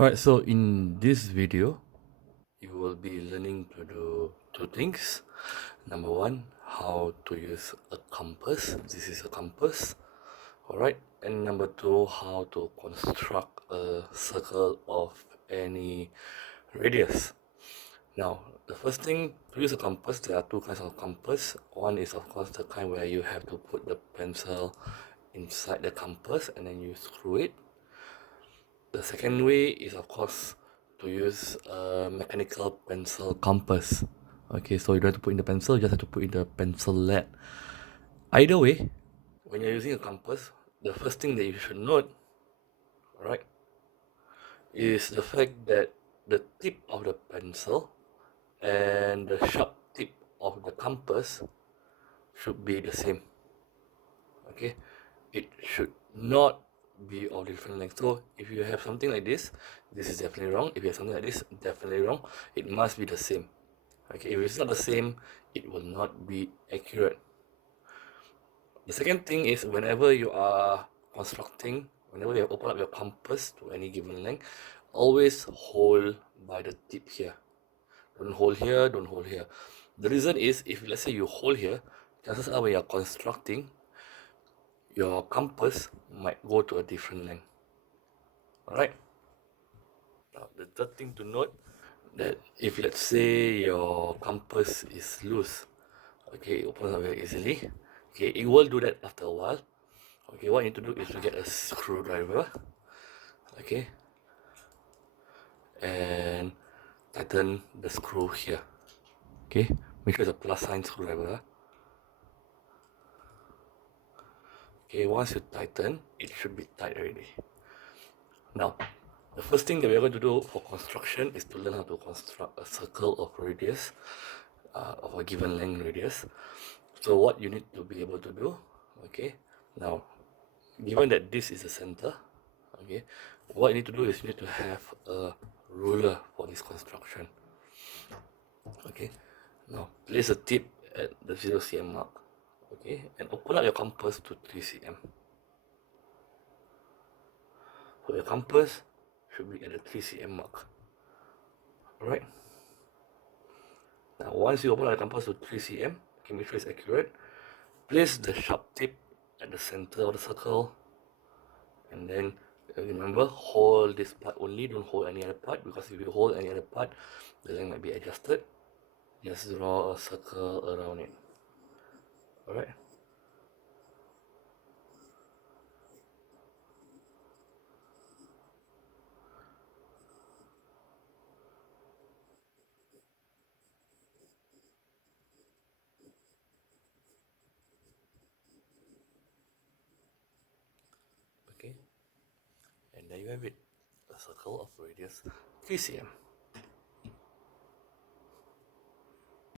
Alright, so in this video, you will be learning to do two things. Number one, how to use a compass. This is a compass. Alright, and number two, how to construct a circle of any radius. Now, the first thing, to use a compass, there are two kinds of compass. One is, of course, the kind where you have to put the pencil inside the compass and then you screw it. The second way is, of course, to use a mechanical pencil compass. Okay, so you don't have to put in the pencil, you just have to put in the pencil lead. Either way, when you're using a compass, the first thing that you should note, right, is the fact that the tip of the pencil and the sharp tip of the compass should be the same. Okay, it should not be of different length. So if you have something like this is definitely wrong. If you have something like this, definitely wrong. It must be the same. Okay, if it's not the same, it will not be accurate. The second thing is, whenever you are constructing, whenever you open up your compass to any given length, always hold by the tip here. Don't hold here, don't hold here. The reason is, if let's say you hold here, chances are when you're constructing, your compass might go to a different length. Alright. Now the third thing to note, that if let's say your compass is loose, okay, it opens up very easily. Okay, it will do that after a while. Okay, what you need to do is to get a screwdriver, okay, and tighten the screw here. Okay, make sure it's a plus sign screwdriver. Okay, once you tighten, it should be tight already. Now, the first thing that we're going to do for construction is to learn how to construct a circle of radius, of a given length radius. So what you need to be able to do, okay, now, given that this is the center, okay, what you need to do is you need to have a ruler for this construction. Okay, now place a tip at the 0 cm mark, okay, and open up your compass to 3 cm. So your compass should be at the 3 cm mark. Alright. Now once you open up the compass to 3 cm, okay, make sure it's accurate. Place the sharp tip at the center of the circle, and then remember, hold this part only, don't hold any other part, because if you hold any other part, the length might be adjusted. Just draw a circle around it. Alright. Okay, and there you have it, a circle of radius 3 cm.